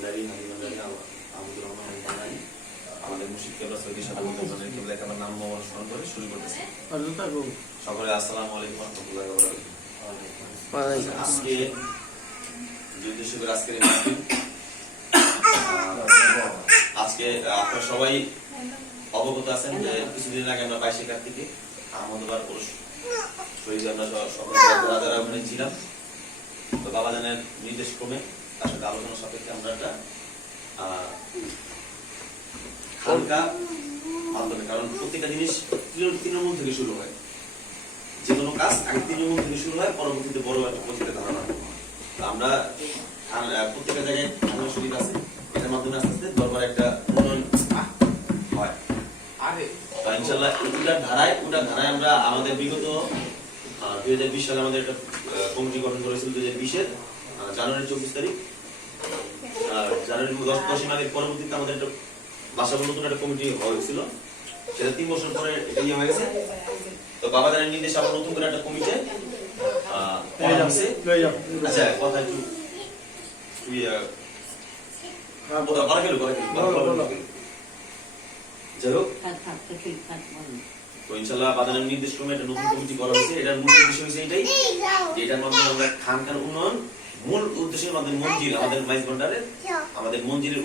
ভান্ডারী হাজি ভান্ডারী আবুদুর রহমান ভান্ডারী আমাদের মুর্শিদ কেবলা সৈয়দ সাহেব বলতেছেন কেবলা আমার নাম মোহাম্মদ স্মরণ করে শুরু করতেছি। সকলে আসসালামু আলাইকুম ওয়া রাহমাতুল্লাহি ওয়া বারাকাতুহু। আজকে যুদ্ধ করে আজকের এই মাহফিল, আজকে আপনারা সবাই অবগত আছেন যে কিছুদিন আগে আমরা 22 কার্তিকে আহমদাবাদ পুরুষ শহীদ আমরা সকল যারা ওখানে ছিলাম, তো বাবাজানের নির্দেশ ক্রমে তার সাথে আলোচনা সাপেক্ষে আমরা একটা হালকা আন্দোলন, কারণ প্রত্যেকটা জিনিস তৃণমূল থেকে শুরু হয়, যে কোনো কাজ আগে তৃণমূল থেকে শুরু হয়, পরবর্তীতে বড় একটা প্রতিটা ধারণা। আমরা প্রত্যেকটা জায়গায় আন্দোলন শরীর আছে, এটার মাধ্যমে আস্তে আস্তে দরবার একটা উন্নয়ন হয়। ইনশাল্লাহ ওটার ধারায় আমরা আমাদের বিগত 2020 সালে আমাদের একটা কমিটি গঠন করেছিল 2020-এর জানুয়ারি 24 তারিখ। জানুয়ারি 10 মাসের পরবর্তীতে আমাদের একটা বাসাবো নতুন একটা কমিটি হয়েছিল, সেটা 3 বছর পরে এটা হয়ে গেছে। তো বাবাজানের নির্দেশে আবার নতুন করে একটা কমিটি আচ্ছা কথা একটু যাই হোক, তো ইনশাল্লাহ বাজারের নির্দেশ ক্রমে একটা নতুন কমিটি করা হয়েছে। এটার মূল উদ্দেশ্য হচ্ছে এটাই যে এটার মাধ্যমে আমরা খানকার উন্নয়ন, মূল উদ্দেশ্যের মাধ্যমে মঞ্জিল আমাদের মাইজ ভান্ডারের আমাদের মঞ্জিলের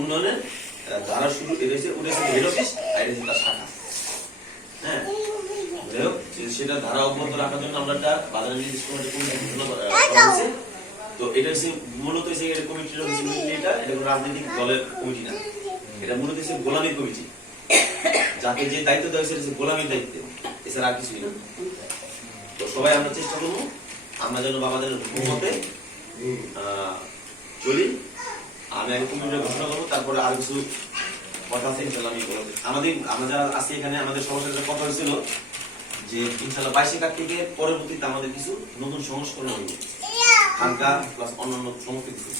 উন্নয়নের ধারা শুরু এসেছে, উঠেছে হেড অফিস আর এটা তার শাখা। হ্যাঁ, যাই হোক, সেটা ধারা অব্যাহত রাখার জন্য আমরা একটা বাজারের নির্দেশ ক্রমে একটা কমিটি গঠন করা হয়েছে। তো এটা হচ্ছে মূলত হচ্ছে কমিটির হচ্ছে এটা কোনো রাজনৈতিক দলের কমিটি না, এটা মূলত হচ্ছে গোলামীর কমিটি, যাকে যে দায়িত্ব দেওয়া হয়েছে গোলামীর দায়িত্ব, এছাড়া আর কিছুই না। তো সবাই আমরা চেষ্টা করবো আমরা যেন বাবাদের হুকুমতে চলি। আমি আগে কমিটিটা ঘোষণা করবো, তারপরে আর কিছু কথা আছে ইনশাল্লাহ আমি বলবো। আমরা যারা আছি এখানে আমাদের সবার সাথে কথা হয়েছিল যে ইনশাল্লাহ 22 কার্তিকের পরবর্তীতে আমাদের কিছু নতুন সংস্করণ হইবে, হালকা প্লাস অন্যান্য সমস্ত কিছু।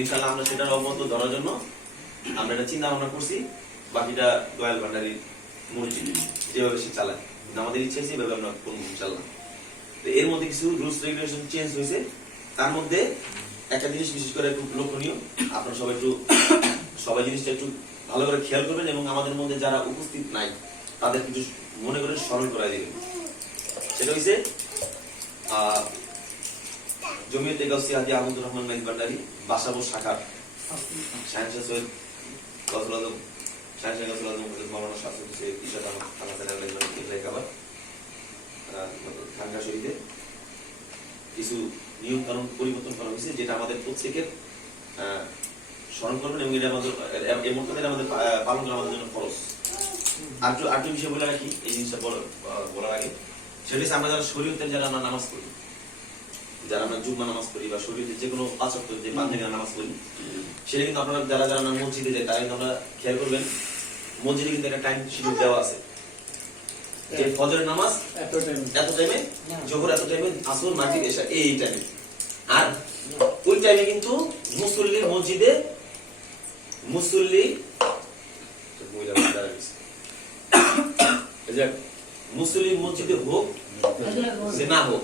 ইনশাল্লাহ আমরা সেটার অবগত ধরার জন্য আমরা এটা চিন্তা ভাবনা করছি। বাকিটা দয়াল ভান্ডারীর মসজিদ যেভাবে সে চালায়, আমাদের ইচ্ছা আছে এভাবে আমরা করবো ইনশাল্লাহ। তো এর মধ্যে কিছু রুলস রেগুলেশন চেঞ্জ হয়েছে, তার মধ্যে একটা জিনিস বিশেষ করে একটু লক্ষণীয়, আপনারা সবাই জিনিসটা একটু ভালো করে খেয়াল করবেন এবং আমাদের মধ্যে যারা উপস্থিত নাই তাদের কিছু মনে করে স্মরণ করা দিবেন। সেটা হচ্ছে জমিয়তে গাউসিয়া হাজী আহমদুর রহমান মাইজ ভান্ডারী বাসাবো শাখার শাহেনশাহ সৈয়দ গজল আজম মাওলানা শাহ সৈয়দ ইশাদ আহমদ খানকা শহীদে কিছু নিয়ম কানুন পরিবর্তন করা হয়েছে, যেটা আমাদের প্রত্যেকের স্মরণ করবেন এবং এটা আমাদের আমাদের পালন করা আমাদের জন্য খরচ। আর একটু বিষয় বলে রাখি, এই জিনিসটা বলার আগে, সেটা হচ্ছে আমরা যারা শরীয়তের যারা আমরা নামাজ পড়ি, যারা আমরা জুম্মা নামাজ পড়ি বা শরীয়তের যে কোনো 5 ওয়াক্ত যে 5 জায়গায় নামাজ পড়ি, সেটা কিন্তু আপনারা যারা আমরা মসজিদে যাই তারা কিন্তু আমরা খেয়াল করবেন মসজিদে কিন্তু একটা টাইম শিডিউল দেওয়া আছে, যে ফজরের নামাজ এত টাইমে, জোহর এত টাইমে, আসর মাগরিব এশা এই টাইমে। আর ওই টাইমে কিন্তু মুসল্লির মসজিদে মুসল্লি মসজিদে হোক যে না হোক,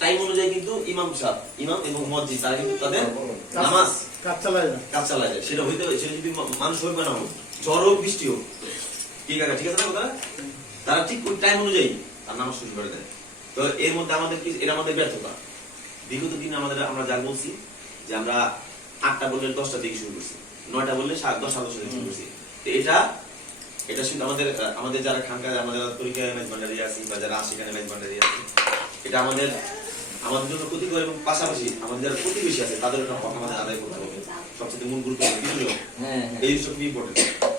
টাইম অনুযায়ী কিন্তু ইমাম এবং মসজিদ তারা কিন্তু তাদের নামাজ কাজ চালায় যায়। সেটা যদি মানুষ হোক বা না হোক, ঝড় হোক বৃষ্টি হোক, ঠিক আছে না কথা, তারা ঠিক ওই টাইম অনুযায়ী তার নামাজ শুরু করে দেয়। তো এর মধ্যে আমাদের কি, এটা আমাদের ব্যর্থতা। বিগত দিনে আমরা যা বলছি যে আমরা 8টা বললে 10টা দিকে শুরু করছি, 9টা বললে 10:30 দিকে শুরু করছি। এটা শুধু আমাদের যারা খানকা আমাদের পরীক্ষায় মাইজ ভান্ডারী আছি বা যারা সেখানে মাইজ ভান্ডারী আছে, এটা আমাদের জন্য ক্ষতিকর এবং পাশাপাশি আমাদের যারা প্রতিবেশী আছে তাদের একটা হক আমাদের আদায় করতে হবে। সবচেয়ে মূল গুরুত্বপূর্ণ কিছু এই জিনিসটা খুবই ইম্পর্টেন্ট।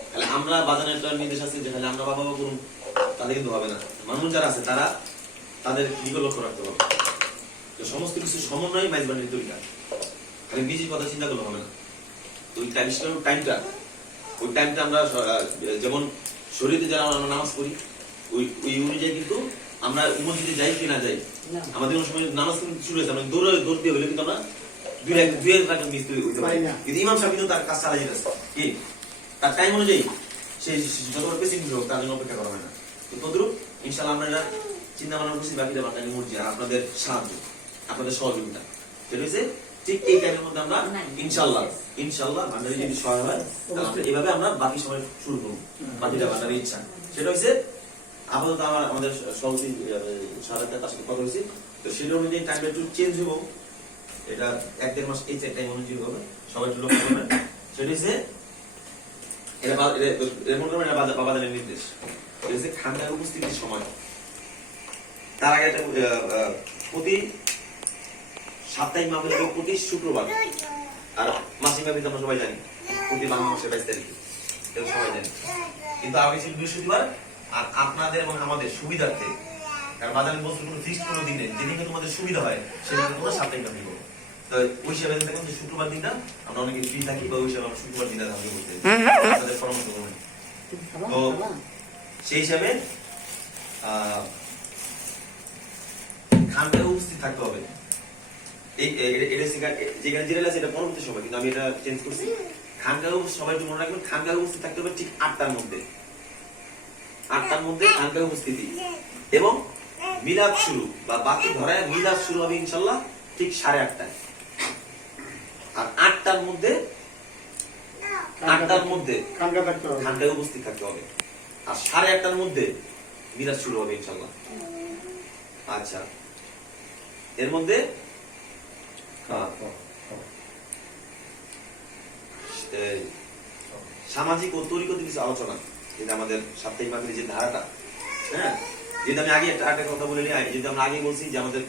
তাহলে আমরা বাজানের একটা নির্দেশ আছে যে খালি আমরা বাবা করুন তাদের কিন্তু হবে না, মানুষ যারা আছে তারা তাদের দিকে লক্ষ্য রাখতে হবে। তো সমস্ত কিছু সমন্বয় মাইজ ভান্ডারী তৈরি, খালি নিজের কথা চিন্তা করলে হবে না। তো ওই টাইমটা আমরা যেমন শরীয়তে যারা আমরা নামাজ পড়ি ওই অনুযায়ী কিন্তু আমরা মসজিদে যাই কি না যাই, আমাদের কোনো সময় নামাজ কিন্তু শুরু হয়েছে, আমরা দৌড় দিয়ে হলে কিন্তু আমরা দুই এক মিস হইতে পারি, কিন্তু ইমাম সাহেব কিন্তু তার কাজ চালাই যেতেছে কি তার টাইম অনুযায়ী, সেই যতবার পেসিং হোক তার জন্য অপেক্ষা করা হয় না। তো তদ্রুপ ইনশাল্লাহ আমরা এটা চিন্তা ভাবনা করছি, বাকিটা বাঙালি মসজিদ আর আপনাদের সাহায্য, আপনাদের সহযোগিতা, সেটা হচ্ছে ঠিক এই টাইমের মধ্যে আমরা ইনশাআল্লাহ ভান্ডারি যদি সহায় হয় তাহলে আমরা এভাবে আমরা বাকি সময় শুরু করব। বাকিটা ভান্ডারির ইচ্ছা। সেটা হচ্ছে আপাতত আমাদের সভাপতি সারাতে তার সাথে কথা হয়েছে, তো সেটা অনুযায়ী টাইমটা একটু চেঞ্জ হবো। এটা 1-1.5 মাস এই টাইম অনুযায়ী হবে, সবাই একটু লক্ষ্য করবেন। সেটা হচ্ছে এটা মনে করবেন বাবাদের নির্দেশ। এটা হচ্ছে খানকার উপস্থিতির সময়। তার আগে একটা প্রতি সাপ্তাহিক মাহফিল হবে প্রতি শুক্রবার, আর মাসিক মাহফিল আমরা সবাই জানি প্রতি বাংলা মাসের 22 তারিখে, এটা সবাই জানি। কিন্তু আগে ছিল বৃহস্পতিবার। আর আপনাদের এবং আমাদের সুবিধার্থে, কারণ বাজারে বছর কোনো ফিক্সড কোনো দিনে যেদিকে তোমাদের সুবিধা হয় সেদিকে তোমরা সাপ্তাহিক মাহফিল করো। তো ওই হিসাবে দেখুন যে শুক্রবার দিনটা আমরা অনেকে ফ্রি থাকি, বা ওই হিসাবে আমরা শুক্রবার দিনটা ধার্য করতে আপনাদের পরামর্শ করবেন। তো সেই হিসাবে খানকায় উপস্থিত থাকতে হবে। যেখানে যেটা আছে এটা পরবর্তী সময়, কিন্তু আমি এটা চেঞ্জ করছি। খানকায় সবাই একটু মনে রাখবেন, খানকায় উপস্থিত থাকতে হবে ঠিক 8টার মধ্যে। 8টার মধ্যে খানকায় উপস্থিতি, এবং মিলাদ শুরু বা বাকি ধরায় মিলাদ শুরু হবে ইনশাল্লাহ ঠিক 8:30টায়। আর 8টার মধ্যে খানকায় উপস্থিত থাকতে হবে। আর 8:30টার মধ্যে মিলাদ শুরু হবে ইনশাল্লাহ। আচ্ছা, এর মধ্যে সামাজিক ও তরিকত কিছু আলোচনা, যেটা আমাদের সাপ্তাহিক মাহফিলের যে ধারাটা, হ্যাঁ, যেটা আমি আগে একটা কথা বলে নিই, যেটা আমরা আগে বলছি যে আমাদের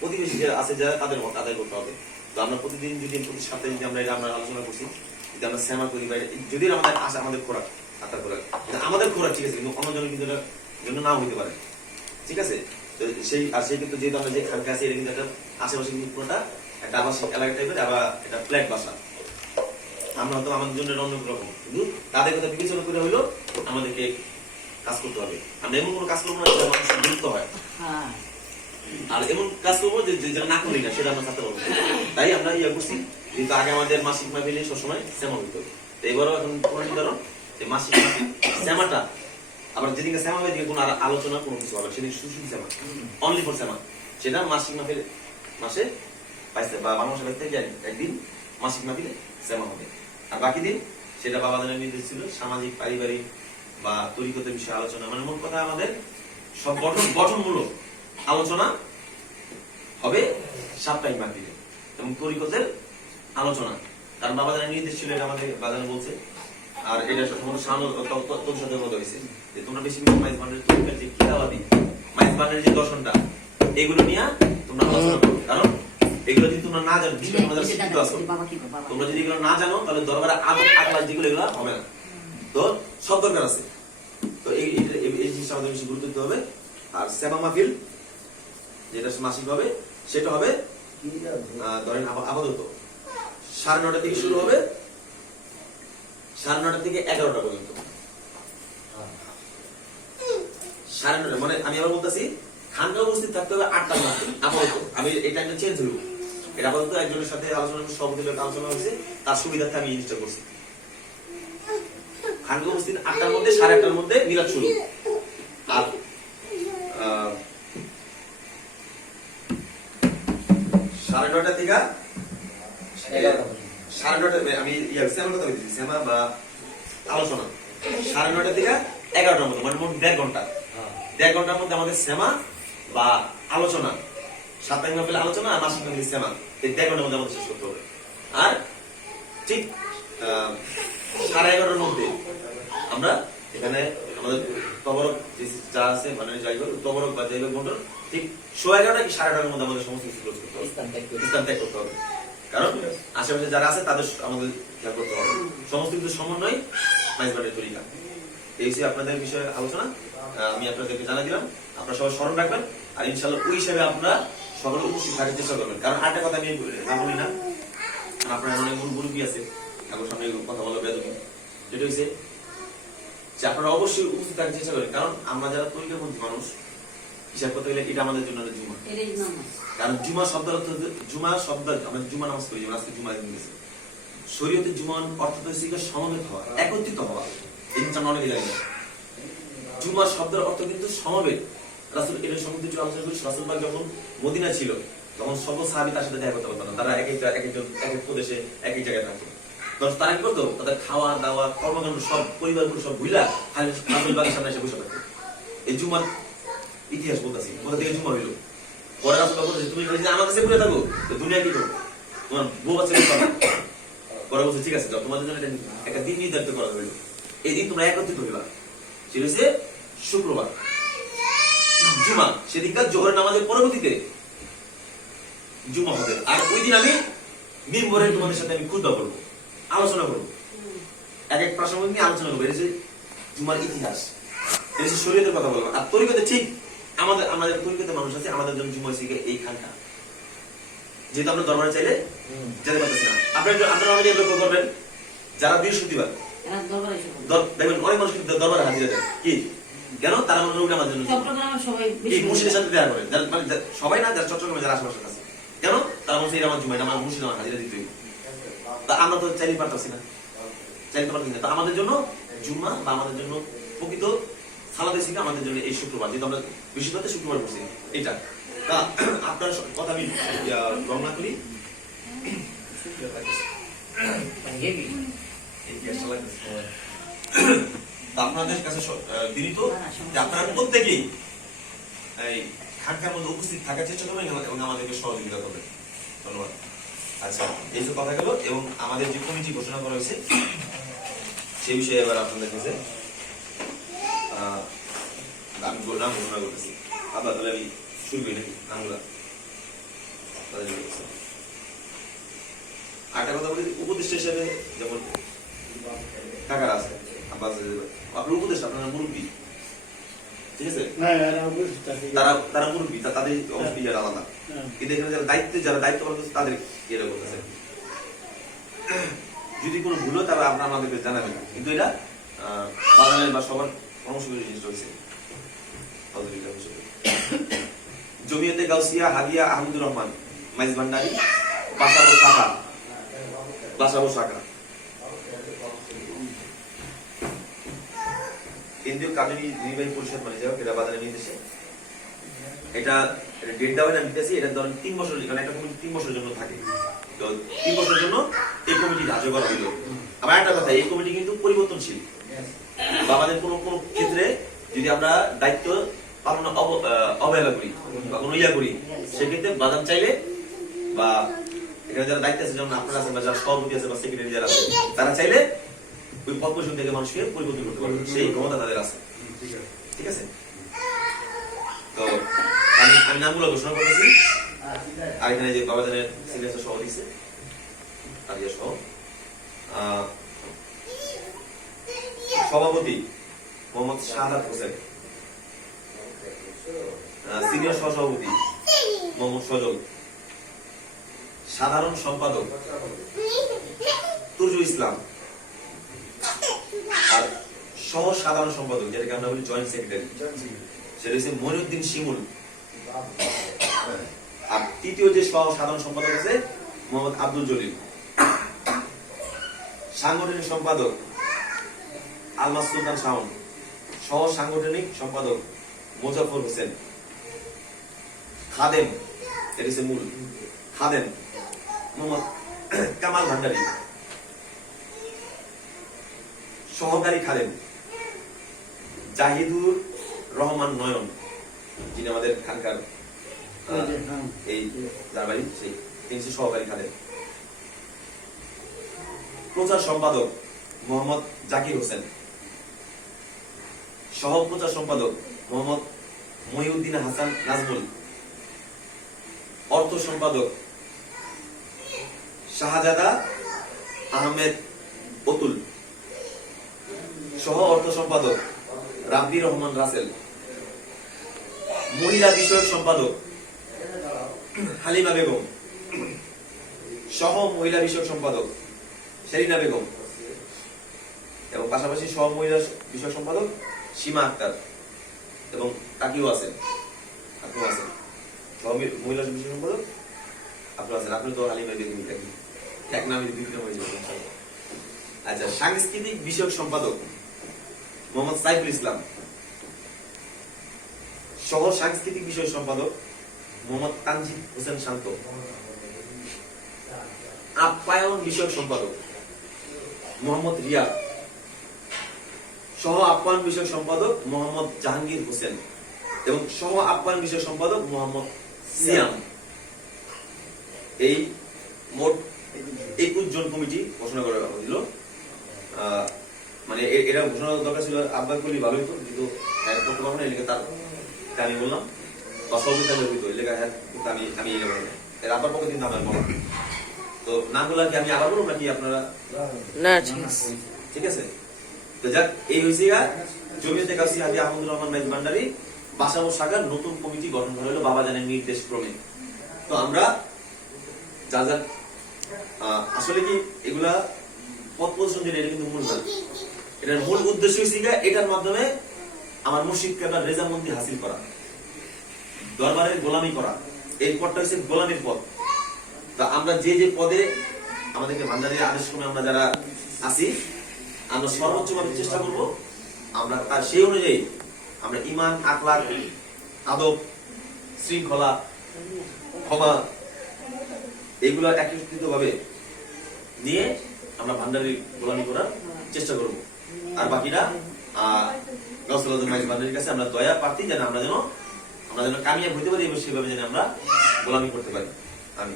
প্রতিবেশী যে আছে যারা তাদের মত আদায় করতে হবে। তো আমরা প্রতিদিন যদি প্রতি সপ্তাহে যদি আমরা এটা আমরা আলোচনা করছি, যদি আমরা শ্যামা করি বা যদি আমাদের আসে আমাদের খোরাক, আত্মার খোরাক, আমাদের খোরাক ঠিক আছে, কিন্তু অন্যজনের কিন্তু এটা জন্য নাও হইতে পারে, ঠিক আছে। সেই ক্ষেত্রে যেহেতু আমরা যে খানকা আছি, এটা কিন্তু একটা আশেপাশে কিন্তু পুরোটা একটা আবাসিক এলাকা টাইপের, আবার এটা ফ্ল্যাট বাসা। আমরা হয়তো আমাদের জন্য অন্য রকম, কিন্তু তাদের কথা বিবেচনা করে হইলো আমাদেরকে কাজ করতে হবে। আমরা এমন কোনো কাজ করবো না যেটা মানুষের গুরুত্ব হয়, আর এমন কাজ করবো যেটা না করি না সেটা আমরা থাকতে পারবো। তাই আমরা ইয়ে করছি, কিন্তু আগে আমাদের মাসিক মাহফিলে সবসময় শ্যামা হইতো। তো এবারও এখন কোনো নির্ধারণ যে মাসিক মাহফিল শ্যামাটা, আবার যেদিকে শ্যামা হয় দিকে কোনো আলোচনা কোনো কিছু হবে, সেদিকে শুধু শ্যামা, অনলি ফর শ্যামা। সেটা মাসিক মাহফিল মাসে 22 বা 12 মাসে 22 তারিখে একদিন মাসিক মাহফিলে শ্যামা হবে। আর বাকি দিন সেটা বাবাদের নির্দেশ ছিল সামাজিক, পারিবারিক বা তরিকতের বিষয়ে আলোচনা। মানে মোট কথা আমাদের সব গঠনমূলক আলোচনা হবে সাপ্তাহিক মাহফিলে, এবং তরিকতের আলোচনা। কারণ বাবাদের নির্দেশ ছিল, এটা আমাদের বাজারে বলছে। আর এটা তোর সাথে মতো হয়েছে যে তোমরা বেশি মাইজ বান্ডের তরিকার যে কিতাবাদি, মাইজ বান্ডের যে দর্শনটা, এগুলো নিয়ে তোমরা আলোচনা করো। কারণ এগুলো যদি তোমরা না জানো, তোমরা যদি এগুলো না জানো, তাহলে দরবারে আদব আকলাক যেগুলো এগুলো হবে না। তো সব দরকার আছে। তো এই জিনিসটা আমাদের বেশি গুরুত্ব দিতে হবে। আর সেবা মাহফিল যেটা মাসিক হবে, সেটা হবে ধরেন আপাতত 9:30 থেকে শুরু হবে, 9:30 থেকে 11টা পর্যন্ত। 9:30 মানে আমি আবার বলতেছি, খানকা উপস্থিত থাকতে হবে 8টার মধ্যে আপাতত। আমি এই টাইমটা চেঞ্জ হইব, এটা আপাতত একজনের সাথে আলোচনা, সভাপতির আলোচনা হয়েছে, তার সুবিধার্থে আমি জিনিসটা করছি। খানকা উপস্থিত 8টার মধ্যে, 8:30টার মধ্যে মিলাদ শুরু। আর 9:30 থেকে 9:30 আমি শ্যামার কথা বলছি, শ্যামা বা আলোচনা 9:30 থেকে 11টার মধ্যে, মানে মোট 1.5 ঘন্টা। 1.5 ঘন্টার মধ্যে আমাদের শ্যামা বা আলোচনা, সাপ্তাহিক মাহফিল আলোচনা আর মাসিক মাহফিল শ্যামা, এই 1.5 ঘন্টার মধ্যে আমাদের শেষ করতে হবে। আর ঠিক 11:30টার মধ্যে আমরা এখানে আমাদের তবরক যা আছে, মানে যাই হোক তবরক বা যাই হোক মোটর, ঠিক 11:30 কি 11:30টার মধ্যে আমাদের সমস্ত কিছু ক্লোজ করতে হবে, স্থান ত্যাগ করতে হবে। কারণ আশেপাশে যারা আছে তাদের আমাদের খেয়াল করতে হবে। সমস্ত কিছু সমন্বয় মাইজ বান্ডের তরিকা। এই হচ্ছে আপনাদের বিষয়ে আলোচনা। আমি আপনাদেরকে জানা দিলাম, আপনারা সবাই স্মরণ রাখবেন। আর ইনশাআল্লাহ ওই হিসাবে আপনারা সকলে উপস্থিত থাকার চেষ্টা করবেন। কারণ আরেকটা কথা আমি বলি না, আপনার অনেক মুরব্বী আছে, এখন সামনে কথা বলা বেদমি, যেটা হচ্ছে যে আপনারা অবশ্যই উপস্থিত থাকার চেষ্টা করেন। কারণ আমরা যারা তরিকাপন্থী মানুষ, হিসাব করতে গেলে এটা আমাদের জন্য জুমা। কারণ জুমা শব্দ আমরা জুমা নামাজ করি, যেমন আজকে জুমা দিন গেছে। শরীয়তের জুমার অর্থ হচ্ছে সমবেত হওয়া, একত্রিত হওয়া। এই জিনিসটা আমরা অনেকে জানি না। জুমা শব্দের অর্থ কিন্তু সমবেত। রাসূল এর সম্বন্ধে একটু আলোচনা করি। রাসূল পাক যখন মদিনা ছিল, তখন সকল সাহাবী তার সাথে দেখা করতে পারতো না, তারা এক এক প্রদেশে এক এক জায়গায় থাকতো। তখন তারা কি করতো, তাদের খাওয়া দাওয়া কর্মকাণ্ড সব পরিবারগুলো সব ভুলা খালি রাসূল পাকের সামনে এসে বসে থাকতো। এই জুমার ইতিহাস বলতেছি, কোথা থেকে জুমা হইলো। পরে রাসূল বলতেছে তুমি যদি আমার কাছে ঘুরে থাকো তো দুনিয়া কি করবো, তোমার বউ বাচ্চা কি করবে। পরে বলছে ঠিক আছে যাও, তোমাদের জন্য একটা দিন নির্ধারিত করা হইলো, এই দিন তোমরা একত্রিত হইবা। সেটা হচ্ছে শুক্রবার জুমা, সেদিনকার জোহরের নামাজের পরবর্তীতে জুমা হবে। আর ওই দিন আমি মিম্বরে তোমাদের সাথে আমি খুতবা করবো, আলোচনা করবো, এক এক প্রাসঙ্গ নিয়ে আলোচনা করবো। এটা হচ্ছে জুমার ইতিহাস, এটা হচ্ছে শরীয়তের কথা বলবো। আর তরিকতে ঠিক আমাদের তরিকতে মানুষ আছে, আমাদের জন্য জুমা হচ্ছে এইখানটা, যেহেতু আমরা দরবারে চাইলে যেতে পারতেছি না। আপনারা অনেকে লক্ষ্য করবেন যারা বৃহস্পতিবার দেখবেন অনেক মানুষ কিন্তু দরবারে হাজিরা দেয়। কি কেন? তারা মনে হয় আমাদের জন্য মুর্শিদের সাথে দেখা করে, মানে সবাই না, যারা চট্টগ্রামে যারা আশেপাশে আছে, কেন তারা বলছে এটা আমার জুমাই, আমার মুর্শিদ আমার হাজিরা দিতে হইব। তা আমরা তো চাইলে পারতেছি না, চাইতে পারতেছি না। তো আমাদের জন্য জুম্মা বা আমাদের জন্য প্রকৃত সালাতে শিখে আমাদের জন্য এই শুক্রবার, যেহেতু আমরা বৃহস্পতিবারে শুক্রবার করছি এটা। তা আপনার কথা আমি গণনা করি, আপনাদের কাছে বিনীত যে আপনারা প্রত্যেকেই এই খানকার মধ্যে উপস্থিত থাকার চেষ্টা করবেন এবং আমাদেরকে সহযোগিতা করবেন। ধন্যবাদ। আচ্ছা, এই যে কথা গেল, এবং আমাদের যে কমিটি ঘোষণা করা হয়েছে সেই বিষয়ে এবার আপনাদের কাছে আমি নাম ঘোষণা করতেছি। আবার তাহলে আমি শুরু করি নাকি নামগুলা। আরেকটা কথা বলি, উপদেষ্টা হিসেবে যেমন কাকারা আছে, আপনার উপদেষ্টা, আপনার মুরব্বী, ঠিক আছে, তারা মুরব্বী, তাদের অবস্থা আলাদা। কিন্তু এখানে যারা দায়িত্ব করতেছে তাদের ইয়ে করতেছে। যদি কোনো ভুল হয় তাহলে আপনারা আমাদেরকে জানাবেন, কিন্তু এটা বাজারের বা সবার পরামর্শ করে জিনিসটা হয়েছে। জমিয়তে গাউসিয়া হাদিয়া আহমদুর রহমান মাইজ ভান্ডারী বাসাবো শাখা কেন্দ্রীয় কাজনী নির্বাহী পরিষদ, মানে যাই হোক, এটা বাজারে নির্দেশে এটা ডেট দেওয়া আমি দিতেছি। এটা ধরেন 3 বছর, কারণ একটা কমিটি 3 বছরের জন্য থাকে, তো 3 বছরের জন্য এই কমিটি ধার্য করা হইল। আবার একটা কথা, এই কমিটি কিন্তু পরিবর্তনশীল। আমাদের কোনো ক্ষেত্রে যদি আমরা দায়িত্ব পালন অবহেলা করি বা কোনো ইয়া করি, সেক্ষেত্রে বাদাম চাইলে বা এখানে যারা দায়িত্ব আছে, যেমন আপনারা আছেন বা যারা সভাপতি আছে বা সেক্রেটারি যারা আছে, তারা চাইলে ওই কর্পোরেশন থেকে মানুষকে পরিবর্তন করতে পারবে, সেই ক্ষমতা তাদের আছে। ঠিক আছে, তো আমি নামগুলো ঘোষণা করতেছি। আর এখানে যে বাবাজানের সিনিয়র সহ দিচ্ছে আরিয়া সহ, সভাপতি মোহাম্মদ শাহাদাত হোসেন, সিনিয়র সহসভাপতি মোহাম্মদ সজল, সাধারণ সম্পাদক তুরজু ইসলাম, আর সহ সাধারণ সম্পাদক যেটাকে আমরা বলি জয়েন্ট সেক্রেটারি, সেটা হচ্ছে মনিউদ্দিন শিমুল। আর তৃতীয় যে সহ সাধারণ সম্পাদক আছে মোহাম্মদ আব্দুল জলিল। সাংগঠনিক সম্পাদক আলমাস সুলতান শাওন, সহ সাংগঠনিক সম্পাদক মোজাফর হোসেন। খাদেম, এটা হচ্ছে মূল খাদেম মোহাম্মদ কামাল ভান্ডারী। সহকারী খাদেম জাহিদুর রহমান নয়ন, যিনি আমাদের খানকার এই যার বাড়ি, সেই তিনি সহকারী খাদেম। প্রচার সম্পাদক মোহাম্মদ জাকির হোসেন, সহ প্রচার সম্পাদক মোহাম্মদ মহিউদ্দিন হাসান নাজমুল। অর্থ সম্পাদক শাহজাদা আহমেদ অতুল, সহ অর্থ সম্পাদক রাব্বি রহমান রাসেল। মহিলা বিষয়ক সম্পাদক হালিমা বেগম, সহ মহিলা বিষয়ক সম্পাদক সেরিনা বেগম, এবং পাশাপাশি সহ মহিলা বিষয়ক সম্পাদক সীমা আক্তার, এবং কাকিও আছেন, আপনিও আছেন সহ মহিলা বিষয়ক সম্পাদক আপনি আছেন। আপনি তো হালিমা বেগম এক নামে বিভিন্ন হয়ে যাবে। আচ্ছা, সাংস্কৃতিক বিষয়ক সম্পাদক মোহাম্মদ সাইফুল ইসলাম, সহ সাংস্কৃতিক বিষয় সম্পাদক মোহাম্মদ তানজিব হোসেন শান্ত। আপ্যায়ন বিষয়ক সম্পাদক মোহাম্মদ রিয়াদ। সহ আপ্যায়ন বিষয়ক সম্পাদক মোহাম্মদ জাহাঙ্গীর হোসেন এবং সহ আপ্যায়ন বিষয়ক সম্পাদক মোহাম্মদ সিয়াম। এই মোট 21 জন কমিটি ঘোষণা করা হয়েছিল। মানে এটা ঘোষণা দরকার ছিল আব্বাস বলি ভালো হতো, কিন্তু করতে পারবো না, এলাকা তার আমি বললাম বা সহযোগিতা হইতো এলাকা। হ্যাঁ আমি এর আব্বার পক্ষে কিন্তু আমার বলা। তো নামগুলা কি আমি আবার বলবো নাকি আপনারা? না, ঠিক আছে। তো যাক, এই হয়েছে জমিয়তে কাউসি হাজি আহমদুর রহমান মাইজ ভান্ডারী বাসাবো শাখার নতুন কমিটি গঠন করা হলো বাবা জানের নির্দেশ ক্রমে। তো আমরা যা যা আসলে কি এগুলা পদ পজিশন যেটা, এটা কিন্তু মূল না। এটার মূল উদ্দেশ্য হচ্ছে এটার মাধ্যমে আমার মুর্শিদ কেবলার রেজামন্দি হাসিল করা, দরবারের গোলামি করা। এই পদটা হচ্ছে গোলামির পদ। তা আমরা যে যে পদে আমাদেরকে ভান্ডারীর আদেশ ক্রমে আমরা যারা আছি, আমরা সর্বোচ্চ ভাবে চেষ্টা করব আমরা তার সেই অনুযায়ী আমরা ঈমান, আখলাক, আদব, শৃঙ্খলা, ক্ষমা এগুলো একত্রিত ভাবে নিয়ে আমরা ভান্ডারীর গোলামি করার চেষ্টা করব। আর বাকিটা গাউসুল আজম মাইজ ভান্ডারীর কাছে আমরা দয়া প্রার্থী, যেন আমরা যেন কামিয়াব হইতে পারি এবং সেভাবে যেন আমরা গোলামি করতে পারি। আমি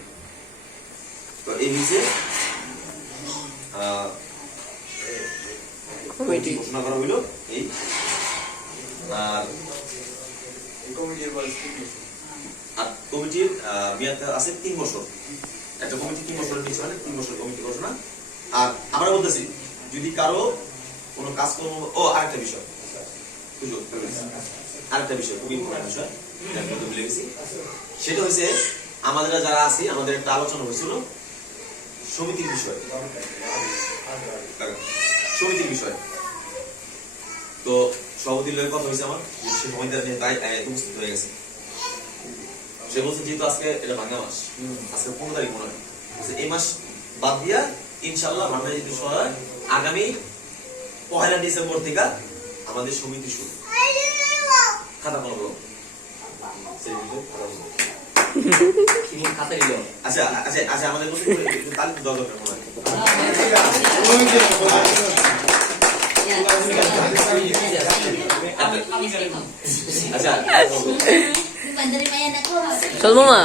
তো এই হচ্ছে কমিটি ঘোষণা করা হইল। এই আর কমিটির মেয়াদ আছে 3 বছর। একটা কমিটি 3 বছরের নিচে হয় না, 3 বছর কমিটি ঘোষণা। আর আমরা বলতেছি যদি কারো কোনো কাজকর্ম, আরেকটা বিষয় খুবই ইম্পর্টেন্ট বিষয়, সেটা হচ্ছে আমাদের যারা আছি আমাদের একটা আলোচনা হয়েছিল সমিতির বিষয়। তো সভাপতির লোকের কথা হয়েছে আমার, সে সমিতির নিয়ে তাই উপস্থিত হয়ে গেছে। সে বলছে যেহেতু আজকে এটা ভাঙা মাস, আজকে 15 তারিখ মনে হয়, এই মাস বাদ দিয়া ইনশাল্লাহ ভান্ডারী যদি সহায় আগামী 1 ডিসেম্বর থেকে আমাদের সমিতি শুরু। খাতা কোনো বলো আচ্ছা আচ্ছা আচ্ছা, আমাদের তালিকা দেওয়া দরকার মনে হয়। আচ্ছা চলবো মা।